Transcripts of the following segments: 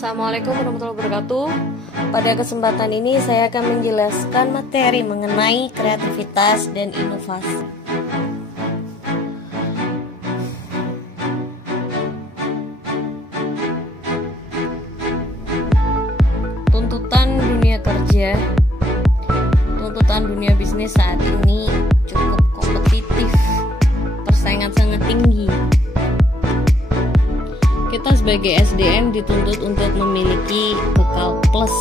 Assalamualaikum warahmatullahi wabarakatuh. Pada kesempatan ini saya akan menjelaskan materi mengenai kreativitas dan inovasi. Tuntutan dunia kerja, tuntutan dunia bisnis saat ini cukup kompetitif, persaingan sangat tinggi. Kita sebagai SDM dituntut untuk memiliki bekal plus.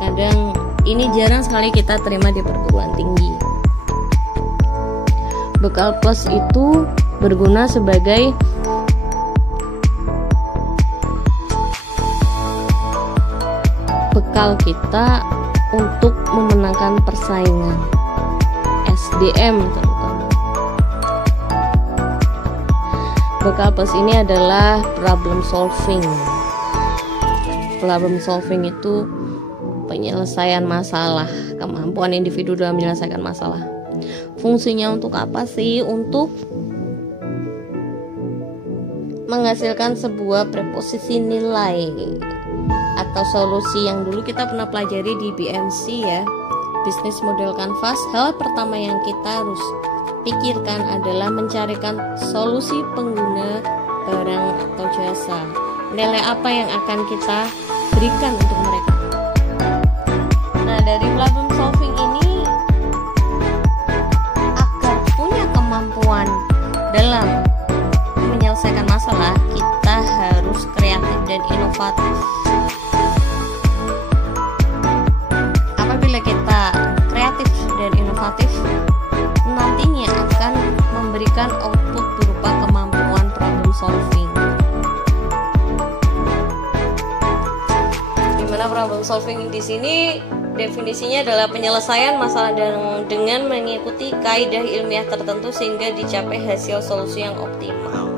Kadang ini jarang sekali kita terima di perguruan tinggi. Bekal plus itu berguna sebagai bekal kita untuk memenangkan persaingan SDM terutama. Bekal plus ini adalah problem solving. Problem solving itu penyelesaian masalah, kemampuan individu dalam menyelesaikan masalah. Fungsinya untuk apa sih? Untuk menghasilkan sebuah preposisi nilai atau solusi yang dulu kita pernah pelajari di BMC ya, Business Model Canvas. Hal pertama yang kita harus pikirkan adalah mencarikan solusi pengguna barang atau jasa. Nilai apa yang akan kita berikan untuk mereka. Nah, dari problem solving ini, agar punya kemampuan dalam menyelesaikan masalah, kita harus kreatif dan inovatif. Apabila kita kreatif dan inovatif, nantinya akan memberikan output berupa kemampuan problem solving. Dimana problem solving di sini definisinya adalah penyelesaian masalah dengan mengikuti kaidah ilmiah tertentu sehingga dicapai hasil solusi yang optimal.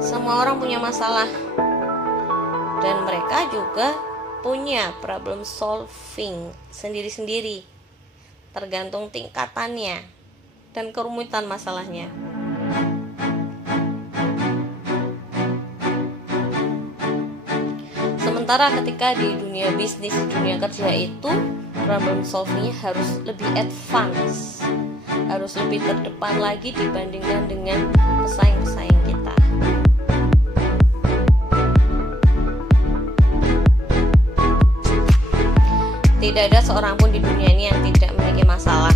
Semua orang punya masalah dan mereka juga punya problem solving sendiri-sendiri, tergantung tingkatannya dan kerumitan masalahnya. Sementara ketika di dunia bisnis, di dunia kerja itu problem solvingnya harus lebih advance, harus lebih terdepan lagi dibandingkan dengan pesaing-pesaing kita. Tidak ada seorang pun di dunia ini yang tidak memiliki masalah.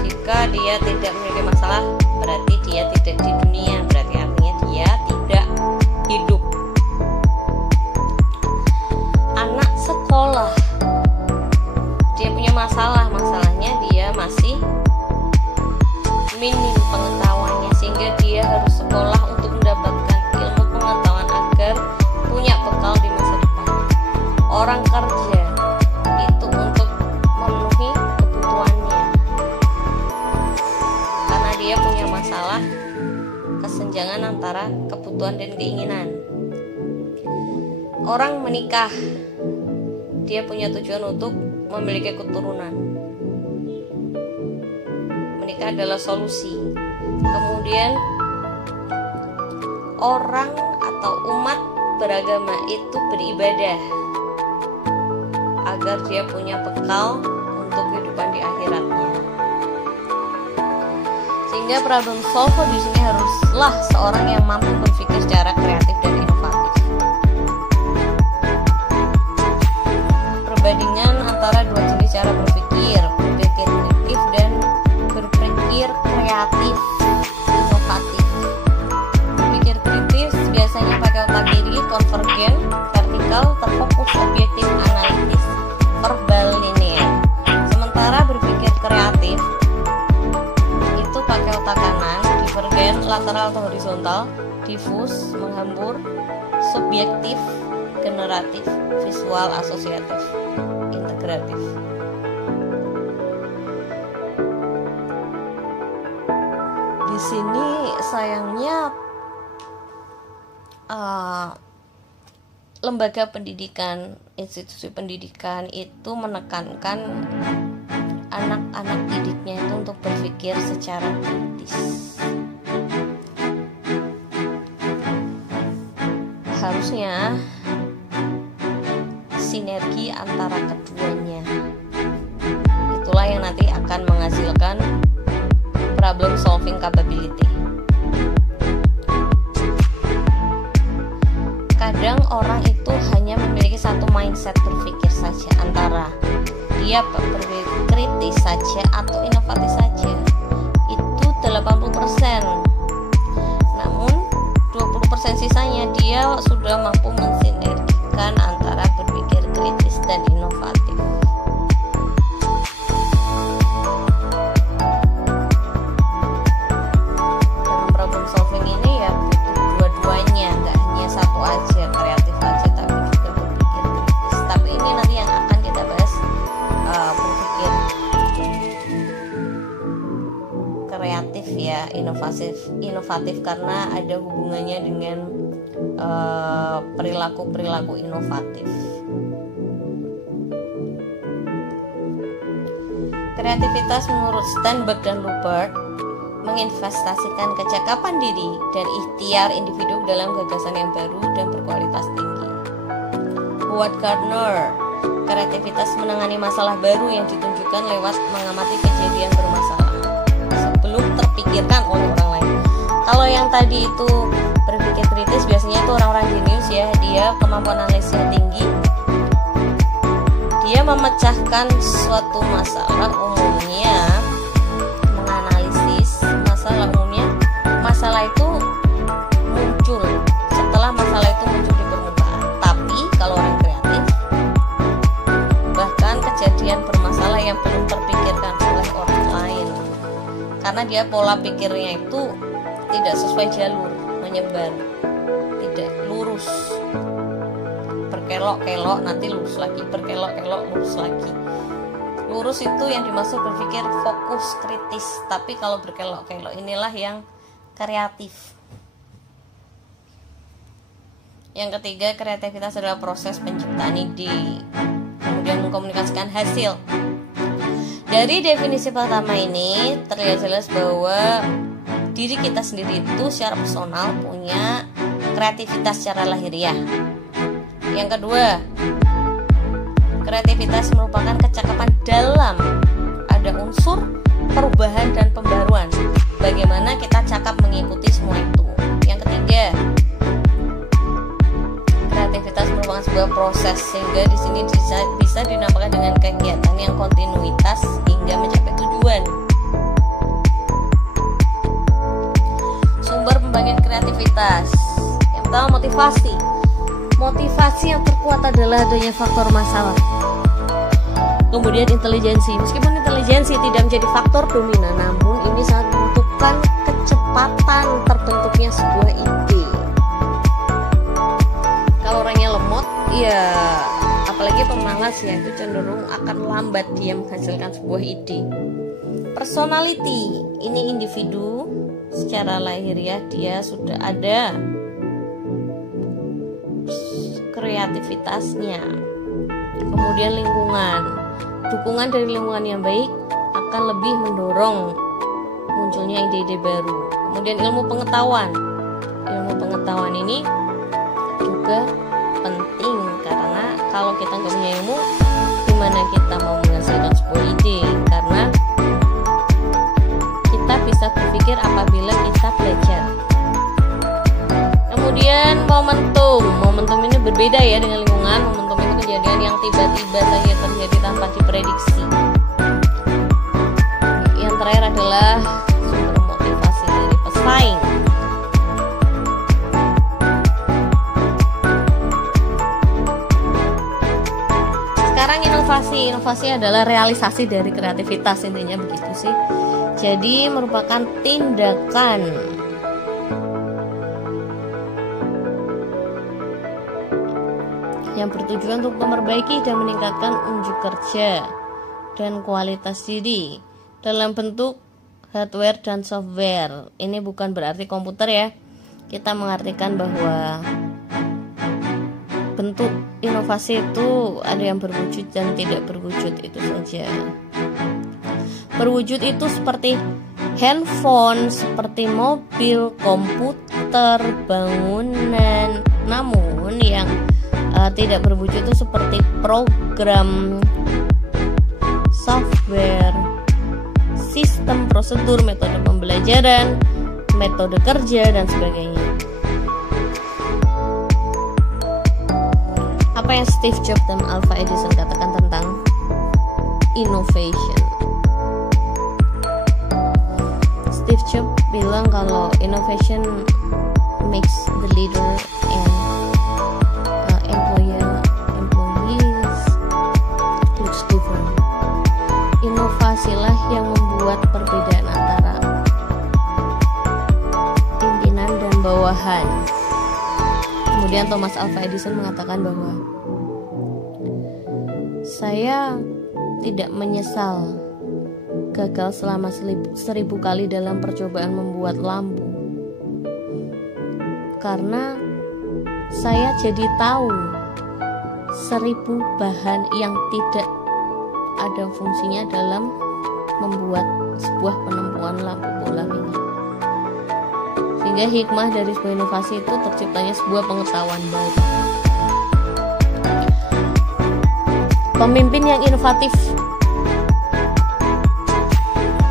Jika dia tidak memiliki masalah, berarti dia tidak di dunia, berarti artinya dia tidak hidup. Anak sekolah, dia punya masalah, masalahnya dia masih minim pengetahuannya, sehingga dia harus sekolah untuk mendapatkan ilmu pengetahuan agar punya bekal di masa depan. Orang kerja itu untuk memenuhi kebutuhannya, karena dia punya masalah kesenjangan antara kebutuhan dan keinginan. Orang menikah, dia punya tujuan untuk memiliki keturunan. Menikah adalah solusi. Kemudian orang atau umat beragama itu beribadah agar dia punya bekal untuk kehidupan di akhiratnya. Sehingga problem solver di sini haruslah seorang yang mampu berpikir secara kreatif dan inovatif. Perbandingan antara dua jenis cara berpikir kreatif dan berpikir kreatif inovatif. Berpikir kritis biasanya pakai otak kiri, konvergen, vertikal, terfokus, objektif, analitis, verbal, linear. Sementara berpikir kreatif itu pakai otak kanan, divergen, lateral atau horizontal, difus, menghambur, subjektif, generatif, visual, asosiatif, integratif. Di sini sayangnya lembaga pendidikan, institusi pendidikan itu menekankan anak-anak didiknya itu untuk berpikir secara kritis. seterusnya sinergi antara keduanya. Itulah yang nanti akan menghasilkan problem solving capability. Kadang orang itu hanya memiliki satu mindset berpikir saja, antara dia berpikir kritis saja atau inovatif saja. Itu 80%. Namun 20% sisanya dia sudah mampu mensinergikan antara berpikir kritis dan inovatif. Dalam problem solving ini ya butuh dua-duanya, nggak hanya satu aja, kreatif aja tapi juga berpikir kritis. Tapi ini nanti yang akan kita bahas, berpikir kreatif ya, inovatif karena ada hubungannya dengan perilaku inovatif. Kreativitas menurut Steinberg dan Lubert menginvestasikan kecakapan diri dan ikhtiar individu dalam gagasan yang baru dan berkualitas tinggi. Howard Gardner, kreativitas menangani masalah baru yang ditunjukkan lewat mengamati kejadian bermasalah sebelum terpikirkan oleh orang lain. Kalau yang tadi itu berpikir kritis, biasanya itu orang-orang jenius ya, dia kemampuan analisisnya tinggi. Dia memecahkan suatu masalah, umumnya menganalisis masalah umumnya. Masalah itu muncul setelah masalah itu muncul di permukaan. Tapi kalau orang kreatif, bahkan kejadian bermasalah yang belum terpikirkan oleh orang lain, karena dia pola pikirnya itu tidak sesuai jalur, menyebar, tidak lurus, berkelok-kelok nanti lurus lagi, berkelok-kelok lurus lagi. Lurus itu yang dimaksud berpikir fokus kritis, tapi kalau berkelok-kelok inilah yang kreatif. Yang ketiga, kreativitas adalah proses penciptaan ide, kemudian mengkomunikasikan hasil. Dari definisi pertama ini terlihat jelas bahwa diri kita sendiri itu secara personal punya kreativitas secara lahiriah. Yang kedua, kreativitas merupakan kecakapan dalam ada unsur perubahan dan pembaruan. Bagaimana kita cakap mengikuti semua itu. Yang ketiga, kreativitas merupakan sebuah proses, sehingga di sini bisa dinamakan dengan kegiatan yang kontinuitas hingga mencapai tujuan. Sumber pembangkit kreativitas. Yang pertama, motivasi. Motivasi yang terkuat adalah adanya faktor masalah. Kemudian intelijensi. Meskipun intelijensi tidak menjadi faktor dominan, namun ini sangat menentukan kecepatan terbentuknya sebuah ide. Kalau orangnya lemot, ya apalagi pemalas ya, itu cenderung akan lambat dia menghasilkan sebuah ide. Personality, ini individu secara lahiriah dia sudah ada kreativitasnya. Kemudian lingkungan, dukungan dari lingkungan yang baik akan lebih mendorong munculnya ide-ide baru. Kemudian ilmu pengetahuan ini juga penting, karena kalau kita nggak punya ilmu, gimana kita mau menghasilkan sebuah ide? Karena kita bisa berpikir apabila kita belajar. Kemudian momentum ini berbeda ya dengan lingkungan. Momentum itu kejadian yang tiba-tiba saja terjadi tanpa diprediksi. Yang terakhir adalah sumber motivasi dari pesaing. Sekarang inovasi adalah realisasi dari kreativitas, intinya begitu sih. Jadi merupakan tindakan yang bertujuan untuk memperbaiki dan meningkatkan unjuk kerja dan kualitas diri dalam bentuk hardware dan software. Ini bukan berarti komputer ya. Kita mengartikan bahwa bentuk inovasi itu ada yang berwujud dan tidak berwujud, itu saja. Berwujud itu seperti handphone, seperti mobil, komputer, bangunan, Namun yang tidak berwujud itu seperti program, software, sistem prosedur, metode pembelajaran, metode kerja, dan sebagainya. Apa yang Steve Jobs dan Alva Edison katakan tentang innovation? Steve Jobs bilang kalau innovation makes the leader and employees looks different. Inovasilah yang membuat perbedaan antara pimpinan dan bawahan. Kemudian Thomas Alva Edison mengatakan bahwa saya tidak menyesal gagal selama 1000 kali dalam percobaan membuat lampu, karena saya jadi tahu 1000 bahan yang tidak ada fungsinya dalam membuat sebuah penemuan lampu bola mini. Sehingga hikmah dari sebuah inovasi itu terciptanya sebuah pengetahuan baru. Pemimpin yang inovatif,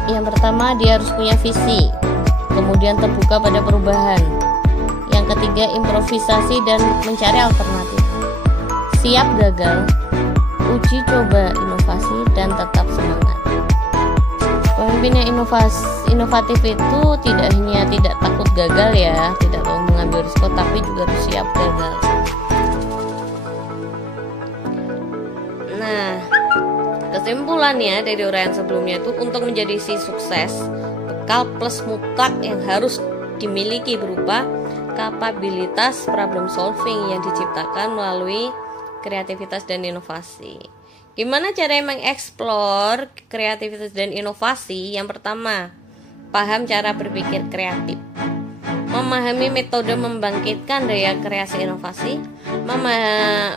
yang pertama dia harus punya visi, kemudian terbuka pada perubahan. Yang ketiga, improvisasi dan mencari alternatif. Siap gagal, uji coba inovasi, dan tetap semangat. Pemimpin yang inovatif itu tidak hanya tidak takut gagal ya, tidak mau mengambil risiko, tapi juga harus siap gagal. Nah, kesimpulannya dari uraian sebelumnya itu, untuk menjadi si sukses, bekal plus mutlak yang harus dimiliki berupa kapabilitas problem solving yang diciptakan melalui kreativitas dan inovasi. Gimana cara mengeksplor kreativitas dan inovasi? Yang pertama, paham cara berpikir kreatif, memahami metode membangkitkan daya kreasi inovasi,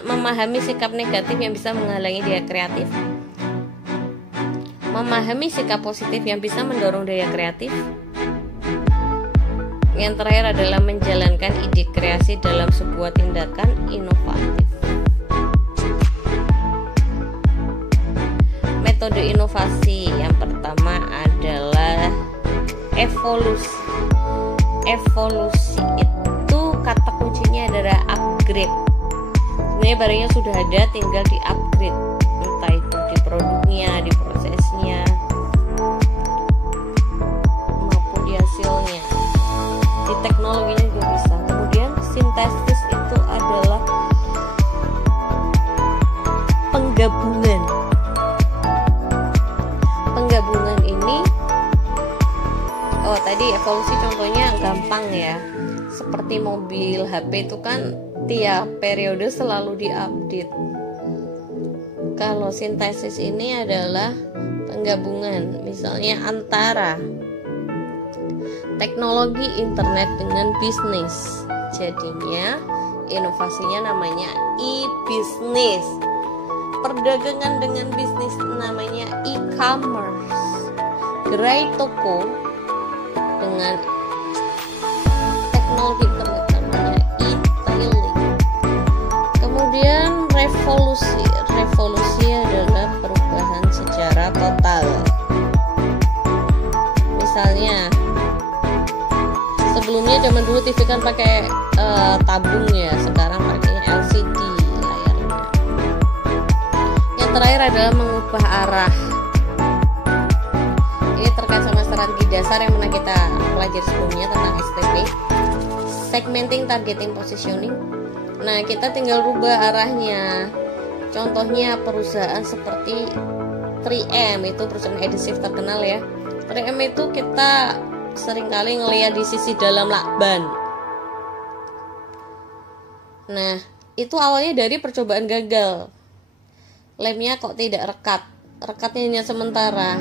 memahami sikap negatif yang bisa menghalangi daya kreatif, memahami sikap positif yang bisa mendorong daya kreatif. Yang terakhir adalah menjalankan ide kreasi dalam sebuah tindakan inovatif. Metode inovasi yang pertama adalah evolusi. Evolusi itu kata kuncinya adalah upgrade. Sebenarnya barangnya sudah ada, tinggal di upgrade, entah itu di produknya, di prosesnya, maupun di hasilnya. Di teknologinya juga bisa. Kemudian sintesis itu adalah penggabungan. Penggabungan ini, tadi evolusi contohnya gampang ya, seperti mobil, HP itu kan tiap periode selalu diupdate. Kalau sintesis ini adalah penggabungan, misalnya antara teknologi internet dengan bisnis. Jadinya inovasinya namanya e-business. Perdagangan dengan bisnis namanya e-commerce. Gerai toko dengan teknologi internet namanya e-tailing. Kemudian revolusi. Revolusi adalah perubahan secara total. Misalnya sebelumnya zaman dulu TV kan pakai tabung ya, sekarang pakainya LCD layarnya. Yang terakhir adalah mengubah arah. Ini terkait sama strategi dasar yang pernah kita pelajari sebelumnya tentang STP, segmenting, targeting, positioning. Nah, kita tinggal rubah arahnya. Contohnya perusahaan seperti 3M, itu perusahaan adhesive terkenal ya. 3M itu kita seringkali ngelihat di sisi dalam lakban. Nah, itu awalnya dari percobaan gagal. Lemnya kok tidak rekat, rekatnya hanya sementara.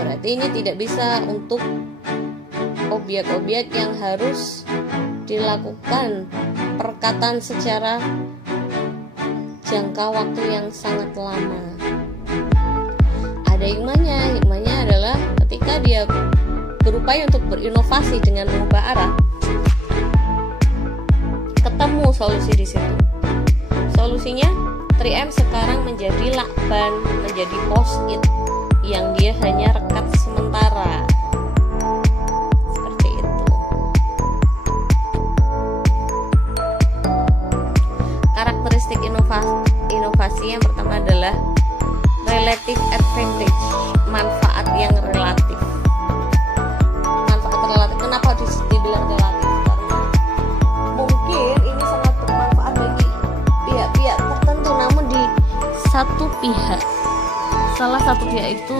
Berarti ini tidak bisa untuk objek-objek yang harus dilakukan perekatan secara jangka waktu yang sangat lama. Ada hikmahnya adalah ketika dia berupaya untuk berinovasi dengan mengubah arah, ketemu solusi di situ. Solusinya 3M sekarang menjadi lakban, menjadi post-it yang dia hanya rekat sementara. Seperti itu. Karakteristik inovasi yang pertama adalah relative advantage, manfaat yang relatif. Manfaat relatif, kenapa dibilang relatif? Karena mungkin ini sangat bermanfaat bagi pihak-pihak tertentu, namun di satu pihak, salah satu pihak itu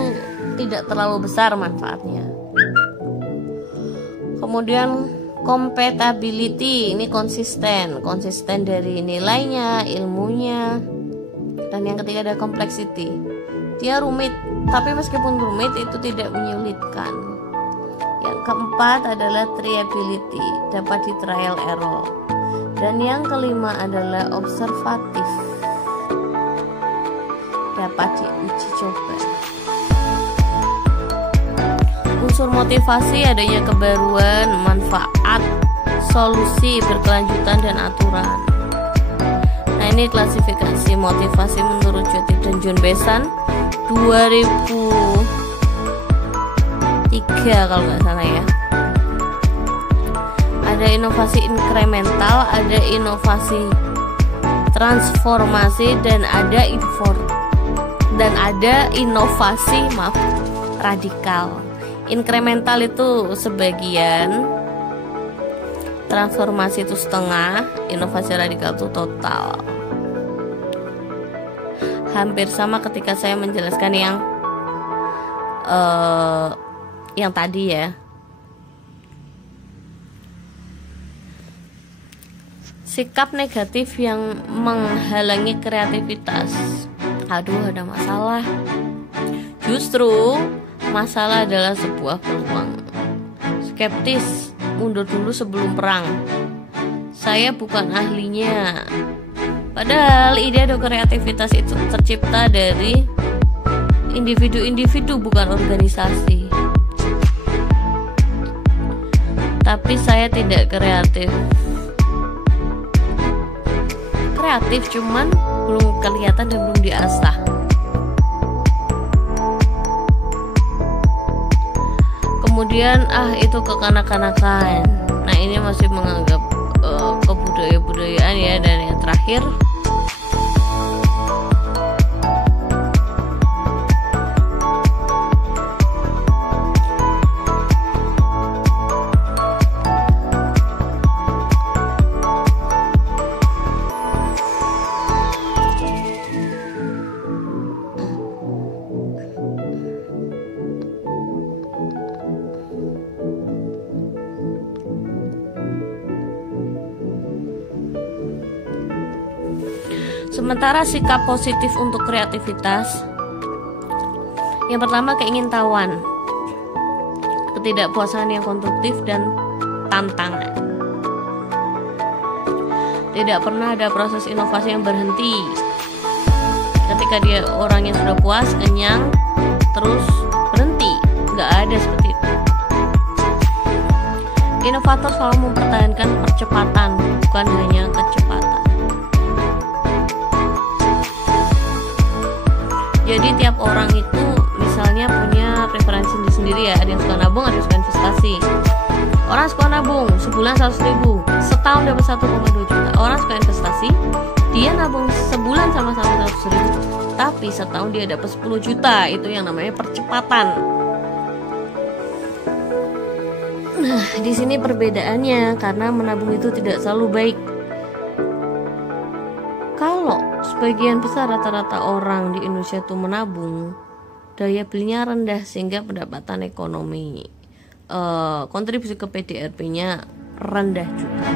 tidak terlalu besar manfaatnya. Kemudian compatibility, ini konsisten dari nilainya, ilmunya. Dan yang ketiga ada complexity, dia rumit, tapi meskipun rumit itu tidak menyulitkan. Yang keempat adalah triability, dapat di trial error. Dan yang kelima adalah observatif, dapat diuji coba. Unsur motivasi adanya kebaruan, manfaat, solusi, berkelanjutan, dan aturan. Nah, ini klasifikasi motivasi menurut Jyoti dan John Besan 2003 kalau nggak salah ya. Ada inovasi inkremental, ada inovasi transformasi, dan ada inovasi radikal. Inkremental itu sebagian, transformasi itu setengah, inovasi radikal itu total. Hampir sama ketika saya menjelaskan yang tadi ya. Sikap negatif yang menghalangi kreativitas. Aduh, ada masalah. Justru masalah adalah sebuah peluang. Skeptis, mundur dulu sebelum perang. Saya bukan ahlinya. Padahal ide atau kreativitas itu tercipta dari individu-individu, bukan organisasi. Tapi saya tidak kreatif. Kreatif cuman belum kelihatan dan belum diasah. Kemudian itu kekanak-kanakan. Nah, ini masih menganggap kebudayaan ya. Dan yang terakhir sementara sikap positif untuk kreativitas, yang pertama keingintahuan, ketidakpuasan yang konstruktif, dan tantangan. Tidak pernah ada proses inovasi yang berhenti. Ketika dia orang yang sudah puas, kenyang, terus berhenti, nggak ada seperti itu. Inovator selalu mempertahankan percepatan, bukan hanya kecepatan. Jadi tiap orang itu misalnya punya preferensi sendiri ya. Ada yang suka nabung, ada yang suka investasi. Orang suka nabung sebulan 100.000, setahun dapat 1,2 juta. Orang suka investasi, dia nabung sebulan sama-sama 100.000, tapi setahun dia dapat 10 juta. Itu yang namanya percepatan. Nah, di sini perbedaannya, karena menabung itu tidak selalu baik. Kalau sebagian besar rata-rata orang di Indonesia itu menabung, daya belinya rendah sehingga pendapatan ekonomi, kontribusi ke PDRB-nya rendah juga.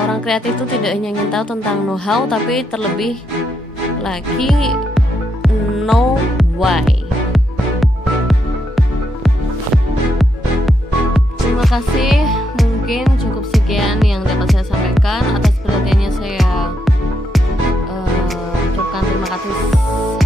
Orang kreatif itu tidak hanya ingin tahu tentang know-how, tapi terlebih lagi know why. Terima kasih, mungkin cukup sekian yang dapat saya sampaikan. Atas perhatiannya saya ucapkan terima kasih.